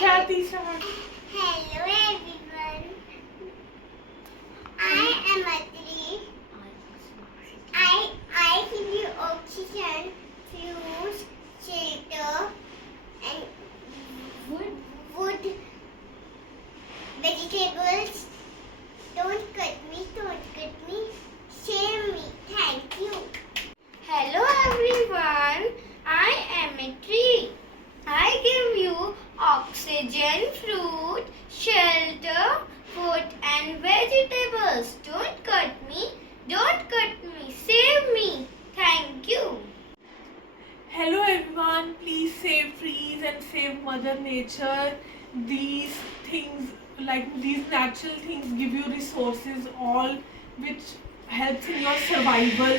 Kathy, start. Hello everyone. I am a tree. I give you oxygen, fruits, shelter, and wood, vegetables. Don't cut me. Save me. Thank you. Hello everyone. I am a tree. I give you oxygen, fruit, shelter, food and vegetables. Don't cut me. Save me. Thank you. Hello everyone, please save trees and save Mother Nature. These things, like these natural things, give you resources, all which helps in your survival,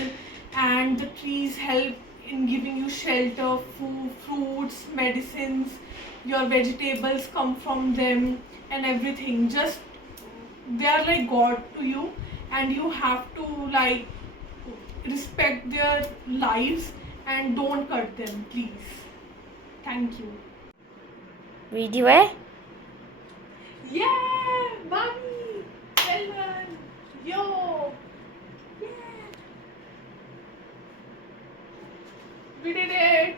and the trees help in giving you shelter, food, fruits, medicines. Your vegetables come from them, and everything. Just they are like God to you, and you have to like respect their lives and don't cut them, please. Thank you. Video है Yeah, mommy, well done. Yo, yeah, we did it.